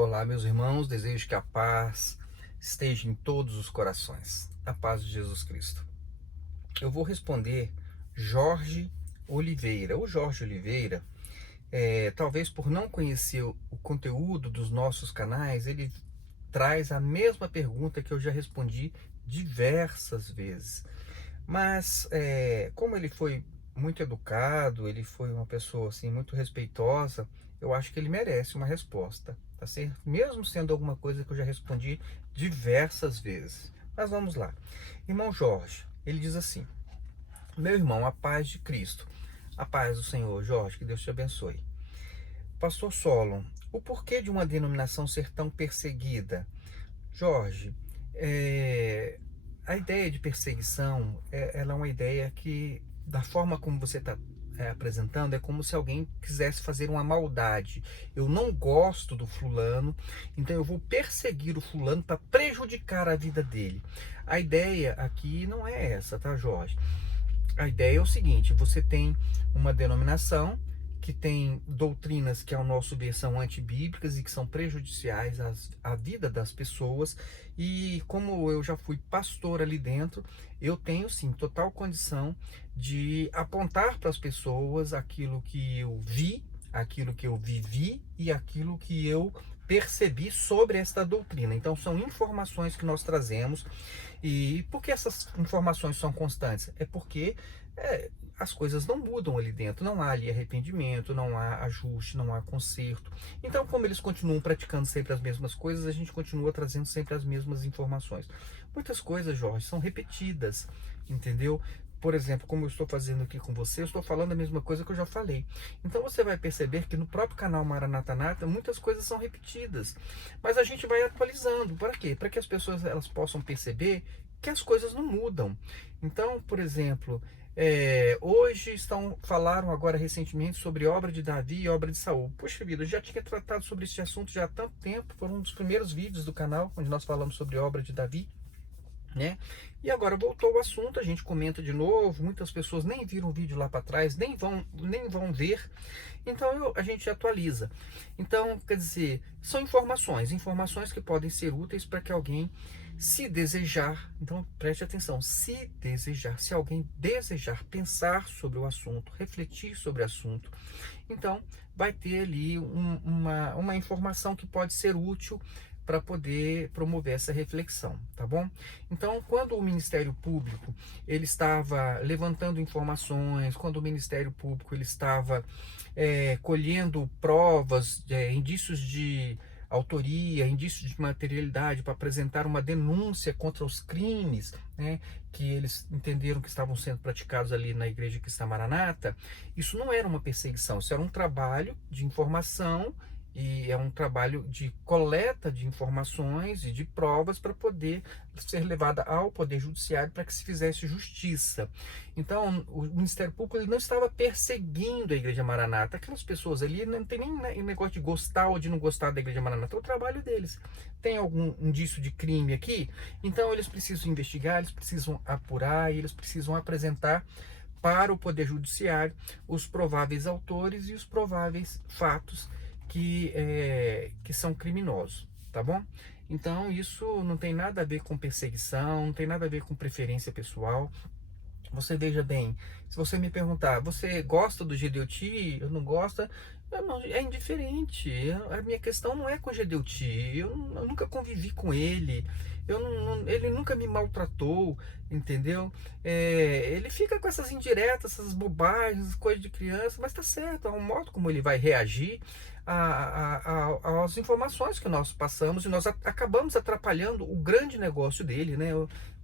Olá, meus irmãos, desejo que a paz esteja em todos os corações. A paz de Jesus Cristo. Eu vou responder Jorge Oliveira. O Jorge Oliveira, talvez por não conhecer o conteúdo dos nossos canais, ele traz a mesma pergunta que eu já respondi diversas vezes. Mas, como ele foi muito educado, ele foi uma pessoa assim muito respeitosa, eu acho que ele merece uma resposta, tá certo? Mesmo sendo alguma coisa que eu já respondi diversas vezes. Mas vamos lá. Irmão Jorge, ele diz assim: Meu irmão, a paz de Cristo. A paz do Senhor, Jorge, que Deus te abençoe. Pastor Solon, o porquê de uma denominação ser tão perseguida? Jorge, a ideia de perseguição, ela é uma ideia que, da forma como você está apresentando, é como se alguém quisesse fazer uma maldade. Eu não gosto do fulano, então eu vou perseguir o fulano para prejudicar a vida dele. A ideia aqui não é essa, tá, Jorge? A ideia é o seguinte: você tem uma denominação que tem doutrinas que, ao nosso ver, são antibíblicas e que são prejudiciais à vida das pessoas. E como eu já fui pastor ali dentro, eu tenho sim total condição de apontar para as pessoas aquilo que eu vi, aquilo que eu vivi e aquilo que eu percebi sobre esta doutrina. Então, são informações que nós trazemos. E por que essas informações são constantes? É porque as coisas não mudam ali dentro, não há ali arrependimento, não há ajuste, não há conserto. Então, como eles continuam praticando sempre as mesmas coisas, a gente continua trazendo sempre as mesmas informações. Muitas coisas, Jorge, são repetidas, entendeu? Por exemplo, como eu estou fazendo aqui com você, eu estou falando a mesma coisa que eu já falei. Então você vai perceber que no próprio canal Maranatanata muitas coisas são repetidas. Mas a gente vai atualizando. Para quê? Para que as pessoas elas possam perceber que as coisas não mudam. Então, por exemplo, hoje falaram agora recentemente sobre obra de Davi e obra de Saul. Puxa vida, eu já tinha tratado sobre esse assunto já há tanto tempo. Foram um dos primeiros vídeos do canal onde nós falamos sobre obra de Davi, né? E agora voltou o assunto, a gente comenta de novo. Muitas pessoas nem viram o vídeo lá para trás, nem vão ver. Então a gente atualiza. Então, quer dizer, são informações que podem ser úteis para que alguém, se desejar, então preste atenção, se alguém desejar pensar sobre o assunto, refletir sobre o assunto, então vai ter ali uma informação que pode ser útil para poder promover essa reflexão, tá bom? Então, quando o Ministério Público ele estava levantando informações, quando o Ministério Público ele estava colhendo provas, indícios de autoria, indícios de materialidade para apresentar uma denúncia contra os crimes, né, que eles entenderam que estavam sendo praticados ali na Igreja Cristã Maranata, isso não era uma perseguição, isso era um trabalho de informação e é um trabalho de coleta de informações e de provas para poder ser levada ao Poder Judiciário para que se fizesse justiça. Então, o Ministério Público ele não estava perseguindo a Igreja Maranata. Aquelas pessoas ali não tem nem negócio de gostar ou de não gostar da Igreja Maranata. É o trabalho deles. Tem algum indício de crime aqui? Então, eles precisam investigar, eles precisam apurar e eles precisam apresentar para o Poder Judiciário os prováveis autores e os prováveis fatos que são criminosos, tá bom? Então isso não tem nada a ver com perseguição, não tem nada a ver com preferência pessoal. Você veja bem, se você me perguntar, você gosta do Gedeuti? Eu não gosto, é indiferente. A minha questão não é com o Gedeuti. Eu nunca convivi com ele. Ele nunca me maltratou, entendeu? Ele fica com essas indiretas, essas bobagens, coisas de criança, mas tá certo, é um modo como ele vai reagir às informações que nós passamos e nós acabamos atrapalhando o grande negócio dele, né?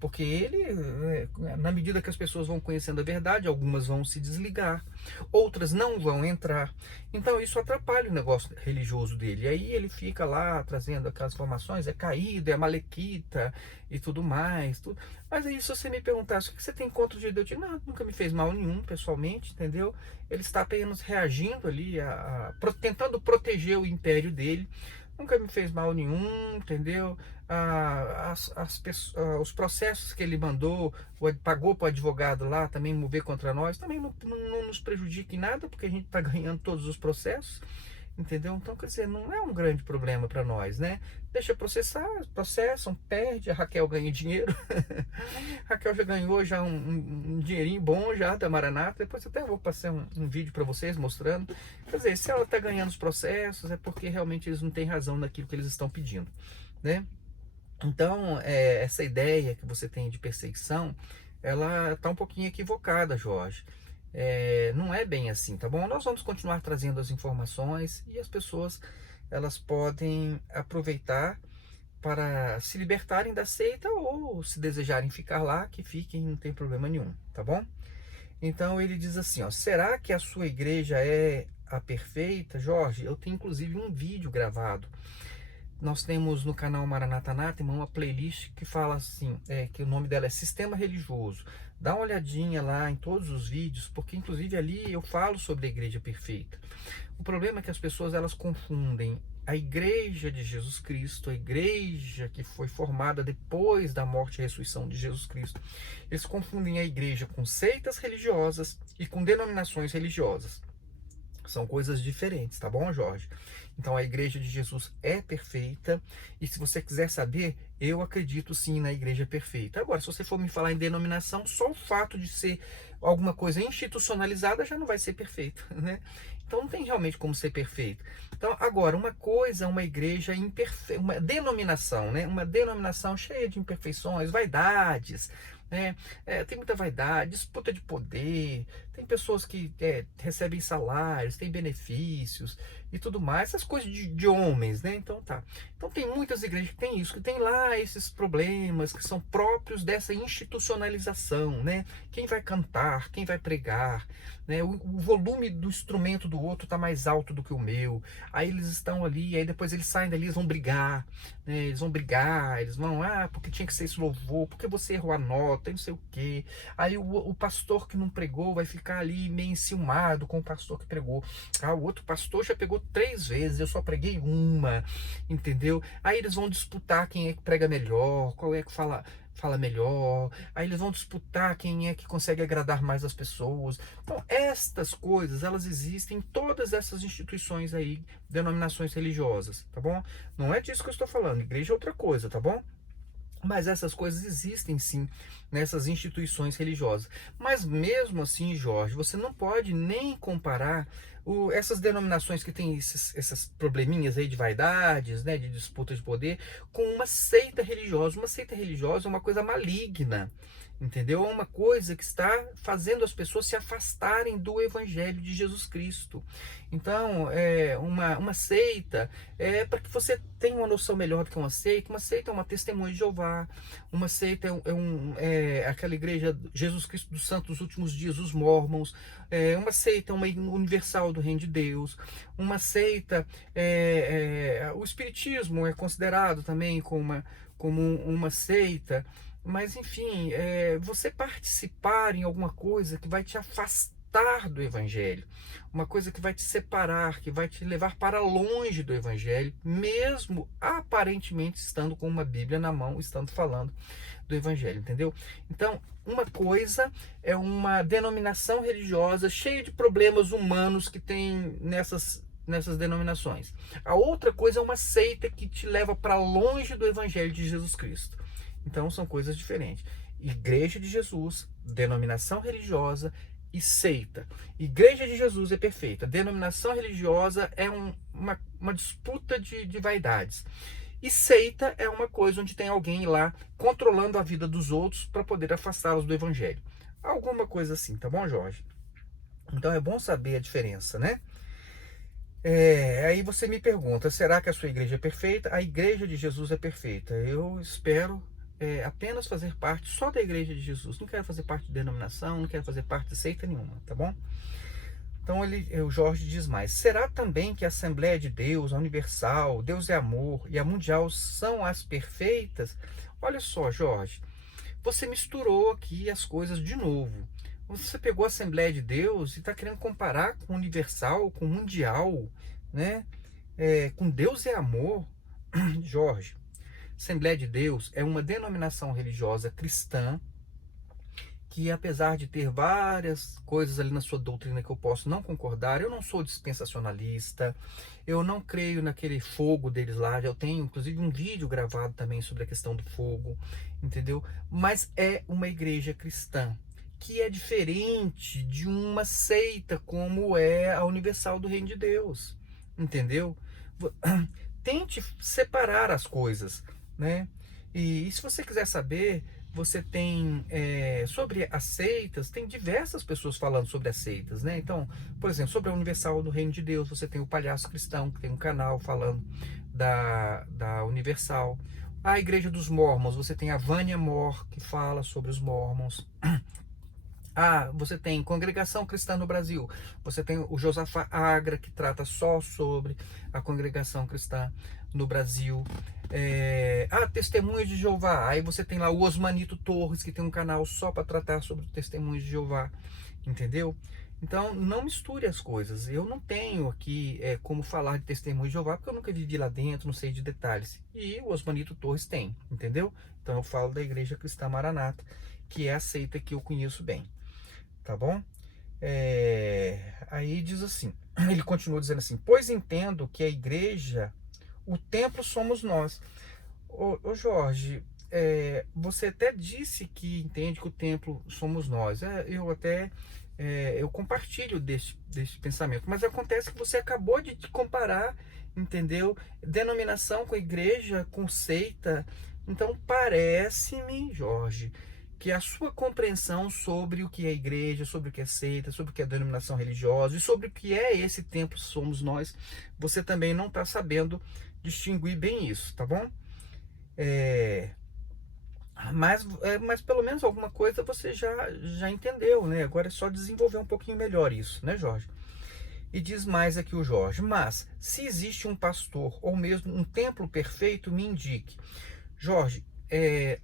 Porque ele, na medida que as pessoas vão conhecendo a verdade, algumas vão se desligar, outras não vão entrar. Então isso atrapalha o negócio religioso dele. E aí ele fica lá trazendo aquelas informações, é caído, é malequita e tudo mais. Tudo. Mas aí se você me perguntasse o que você tem contra o judeu, não, nunca me fez mal nenhum, pessoalmente, entendeu? Ele está apenas reagindo ali, tentando proteger o império dele. Nunca me fez mal nenhum, entendeu? Os processos que ele mandou, pagou para o advogado lá também mover contra nós, também não nos prejudica em nada, porque a gente está ganhando todos os processos. entendeu? Então, quer dizer, não é um grande problema para nós, né? Deixa processar, processam, perde, a Raquel ganha dinheiro. Raquel já ganhou já um dinheirinho bom já da Maranata. Depois eu até vou passar um vídeo para vocês mostrando. Quer dizer, se ela está ganhando os processos, é porque realmente eles não têm razão naquilo que eles estão pedindo, né? Então, essa ideia que você tem de perseguição, ela está um pouquinho equivocada, Jorge. Não é bem assim, tá bom? Nós vamos continuar trazendo as informações e as pessoas elas podem aproveitar para se libertarem da seita ou se desejarem ficar lá, que fiquem, não tem problema nenhum, tá bom? Então ele diz assim, ó, será que a sua igreja é a perfeita, Jorge? Eu tenho inclusive um vídeo gravado. Nós temos no canal Maranata Anátema uma playlist que fala assim, que o nome dela é Sistema Religioso. Dá uma olhadinha lá em todos os vídeos, porque inclusive ali eu falo sobre a igreja perfeita. O problema é que as pessoas elas confundem a igreja de Jesus Cristo, a igreja que foi formada depois da morte e ressurreição de Jesus Cristo. Eles confundem a igreja com seitas religiosas e com denominações religiosas. São coisas diferentes, tá bom, Jorge? Então a igreja de Jesus é perfeita e se você quiser saber, eu acredito sim na igreja perfeita. Agora, se você for me falar em denominação, só o fato de ser alguma coisa institucionalizada já não vai ser perfeito, né? Então não tem realmente como ser perfeito. Então, agora, uma coisa é uma igreja imperfeita, uma denominação, né? Uma denominação cheia de imperfeições, vaidades, né? Tem muita vaidade, disputa de poder, tem pessoas que recebem salários, têm benefícios e tudo mais, essas coisas de homens, né? Então tá. Então tem muitas igrejas que tem isso, que tem lá esses problemas que são próprios dessa institucionalização, né? Quem vai cantar, quem vai pregar, né? O volume do instrumento do outro está mais alto do que o meu. Aí eles estão ali, aí depois eles saem dali, eles vão brigar, né? Eles vão, porque tinha que ser esse louvor, porque você errou a nota, não sei o quê. Aí o pastor que não pregou vai ficar ali meio enciumado com o pastor que pregou. O outro pastor já pegou 3 vezes, eu só preguei uma, entendeu? Aí eles vão disputar quem é que prega melhor, qual é que fala melhor, aí eles vão disputar quem é que consegue agradar mais as pessoas. Então, estas coisas, elas existem em todas essas instituições aí, denominações religiosas, tá bom? Não é disso que eu estou falando, igreja é outra coisa, tá bom? Mas essas coisas existem sim nessas instituições religiosas. Mas mesmo assim, Jorge, você não pode nem comparar essas denominações que têm essas probleminhas aí de vaidades, né, de disputa de poder, com uma seita religiosa. Uma seita religiosa é uma coisa maligna, entendeu? É uma coisa que está fazendo as pessoas se afastarem do Evangelho de Jesus Cristo. Então, uma seita é para que você tenha uma noção melhor do que uma seita. Uma seita é uma testemunha de Jeová. Uma seita é aquela igreja Jesus Cristo dos Santos dos Últimos Dias, os Mormons. Uma seita é uma universal do Reino de Deus. Uma seita o Espiritismo é considerado também como uma seita. Mas, enfim, você participar em alguma coisa que vai te afastar do Evangelho, uma coisa que vai te separar, que vai te levar para longe do Evangelho, mesmo aparentemente estando com uma Bíblia na mão, estando falando do Evangelho, entendeu? Então, uma coisa é uma denominação religiosa cheia de problemas humanos que tem nessas denominações. A outra coisa é uma seita que te leva para longe do Evangelho de Jesus Cristo. Então são coisas diferentes. Igreja de Jesus, denominação religiosa e seita. Igreja de Jesus é perfeita. Denominação religiosa é uma disputa de vaidades. E seita é uma coisa onde tem alguém lá controlando a vida dos outros para poder afastá-los do evangelho. Alguma coisa assim, tá bom, Jorge? Então é bom saber a diferença, né? Aí você me pergunta, será que a sua igreja é perfeita? A igreja de Jesus é perfeita. Eu espero apenas fazer parte só da igreja de Jesus. Não quero fazer parte de denominação, não quero fazer parte de seita nenhuma, tá bom? Então o Jorge diz mais, será também que a Assembleia de Deus, a Universal, Deus é Amor e a Mundial são as perfeitas? Olha só, Jorge, você misturou aqui as coisas de novo. Você pegou a Assembleia de Deus e está querendo comparar com Universal, com Mundial, né? Com Deus é Amor. Jorge, Assembleia de Deus é uma denominação religiosa cristã que apesar de ter várias coisas ali na sua doutrina que eu posso não concordar, eu não sou dispensacionalista, eu não creio naquele fogo deles lá, eu tenho inclusive um vídeo gravado também sobre a questão do fogo, entendeu? Mas é uma igreja cristã, que é diferente de uma seita como é a Universal do Reino de Deus, entendeu? Tente separar as coisas, né? E se você quiser saber, você tem sobre as seitas, tem diversas pessoas falando sobre as seitas, né? Então, por exemplo, sobre a Universal do Reino de Deus, você tem o Palhaço Cristão, que tem um canal falando da Universal. A Igreja dos Mormons, você tem a Vânia Moore, que fala sobre os Mormons. Ah, você tem Congregação Cristã no Brasil, você tem o Josafá Agra, que trata só sobre a Congregação Cristã no Brasil. Testemunhos de Jeová, aí você tem lá o Osmanito Torres, que tem um canal só para tratar sobre Testemunhos de Jeová, entendeu? Então, não misture as coisas. Eu não tenho aqui como falar de Testemunhos de Jeová, porque eu nunca vivi lá dentro, não sei de detalhes. E o Osmanito Torres tem, entendeu? Então, eu falo da Igreja Cristã Maranata, que é a seita que eu conheço bem. Tá bom? Aí diz assim, ele continua dizendo assim: pois entendo que a igreja, o templo somos nós. Ô Jorge, você até disse que entende que o templo somos nós. Eu compartilho desse pensamento, mas acontece que você acabou de comparar, entendeu? Denominação com igreja, com seita. Então parece-me, Jorge, que a sua compreensão sobre o que é igreja, sobre o que é seita, sobre o que é denominação religiosa e sobre o que é esse templo somos nós, você também não está sabendo distinguir bem isso, tá bom? Mas pelo menos alguma coisa você já entendeu, né? Agora é só desenvolver um pouquinho melhor isso, né, Jorge? E diz mais aqui o Jorge: mas se existe um pastor ou mesmo um templo perfeito, me indique. Jorge,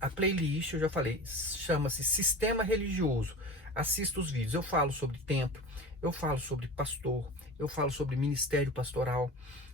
a playlist, eu já falei, chama-se Sistema Religioso. Assista os vídeos. Eu falo sobre templo, eu falo sobre pastor, eu falo sobre ministério pastoral,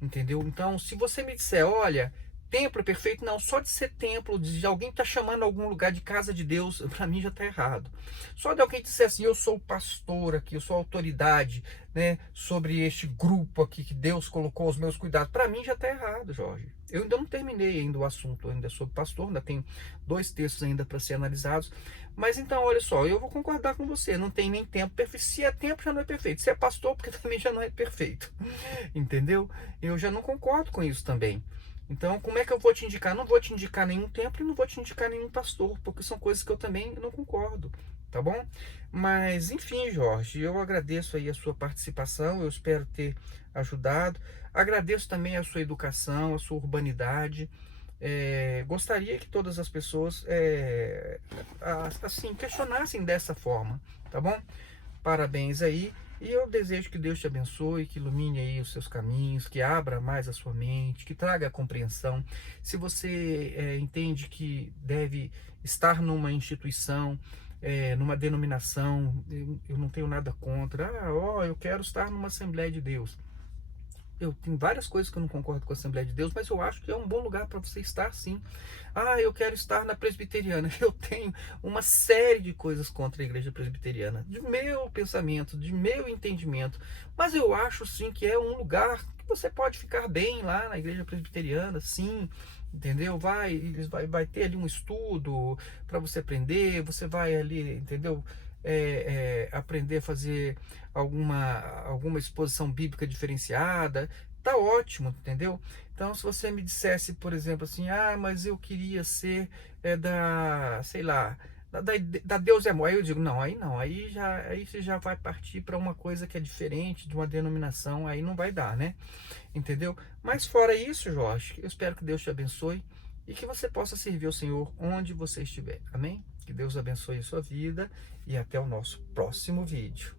entendeu? Então, se você me disser, olha, templo é perfeito, não, só de ser templo, de alguém tá chamando algum lugar de casa de Deus, para mim já tá errado. Só de alguém disser assim, eu sou o pastor aqui, eu sou a autoridade, né, sobre este grupo aqui que Deus colocou os meus cuidados, para mim já tá errado, Jorge. Eu ainda não terminei ainda o assunto ainda sobre pastor, ainda tem 2 textos ainda para ser analisados. Mas então, olha só, eu vou concordar com você, não tem nem tempo perfeito. Se é tempo, já não é perfeito. Se é pastor, porque também já não é perfeito. Entendeu? Eu já não concordo com isso também. Então, como é que eu vou te indicar? Não vou te indicar nenhum templo e não vou te indicar nenhum pastor, porque são coisas que eu também não concordo, tá bom? Mas, enfim, Jorge, eu agradeço aí a sua participação, eu espero ter ajudado. Agradeço também a sua educação, a sua urbanidade. Gostaria que todas as pessoas assim questionassem dessa forma, tá bom? Parabéns aí. E eu desejo que Deus te abençoe, que ilumine aí os seus caminhos, que abra mais a sua mente, que traga a compreensão. Se você entende que deve estar numa instituição, numa denominação, eu não tenho nada contra. Eu quero estar numa Assembleia de Deus. Eu tenho várias coisas que eu não concordo com a Assembleia de Deus, mas eu acho que é um bom lugar para você estar, sim. Eu quero estar na Presbiteriana. Eu tenho uma série de coisas contra a Igreja Presbiteriana, de meu pensamento, de meu entendimento. Mas eu acho, sim, que é um lugar que você pode ficar bem lá na Igreja Presbiteriana, sim. Entendeu? Vai ter ali um estudo para você aprender, você vai ali, entendeu? Aprender a fazer alguma exposição bíblica diferenciada, tá ótimo, entendeu? Então, se você me dissesse, por exemplo, assim, mas eu queria ser sei lá, da Deus é Amor, aí eu digo, não, aí você já vai partir para uma coisa que é diferente de uma denominação, aí não vai dar, né? Entendeu? Mas fora isso, Jorge, eu espero que Deus te abençoe e que você possa servir ao Senhor onde você estiver. Amém? Que Deus abençoe a sua vida e até o nosso próximo vídeo.